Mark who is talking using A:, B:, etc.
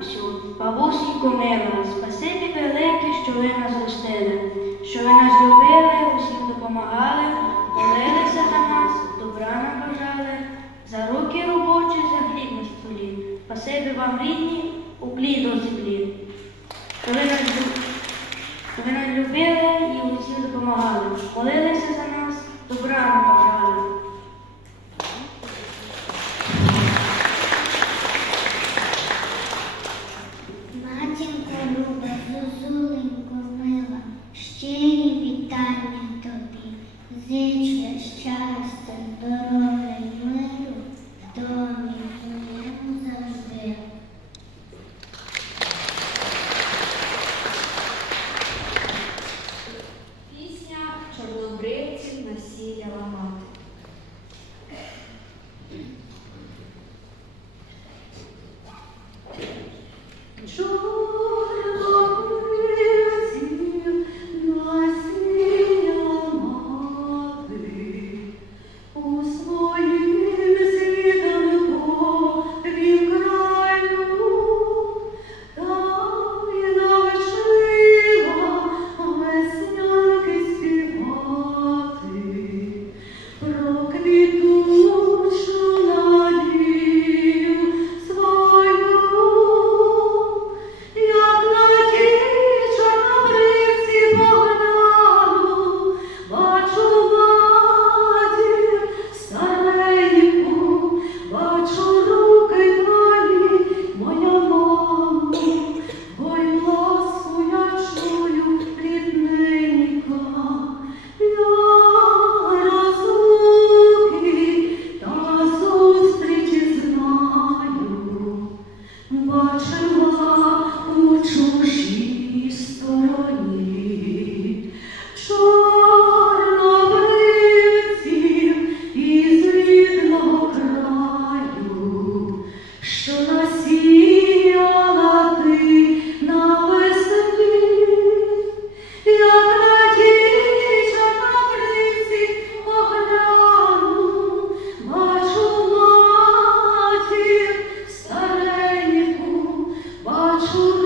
A: всю. Бабусенько мила, спасибі велике, що ви нас гостили, що ви нас любили, усім допомагали, молилися за нас, добра нам бажали, за руки робочі, за хліб на столі. Спасибі вам, рідні, уклін до землі.
B: щирі вітання тобі, зичне щастя, здоров'я і миру в домі моєму завжди.
C: Пісня чорнобривців насіяла мати.
D: Marshall.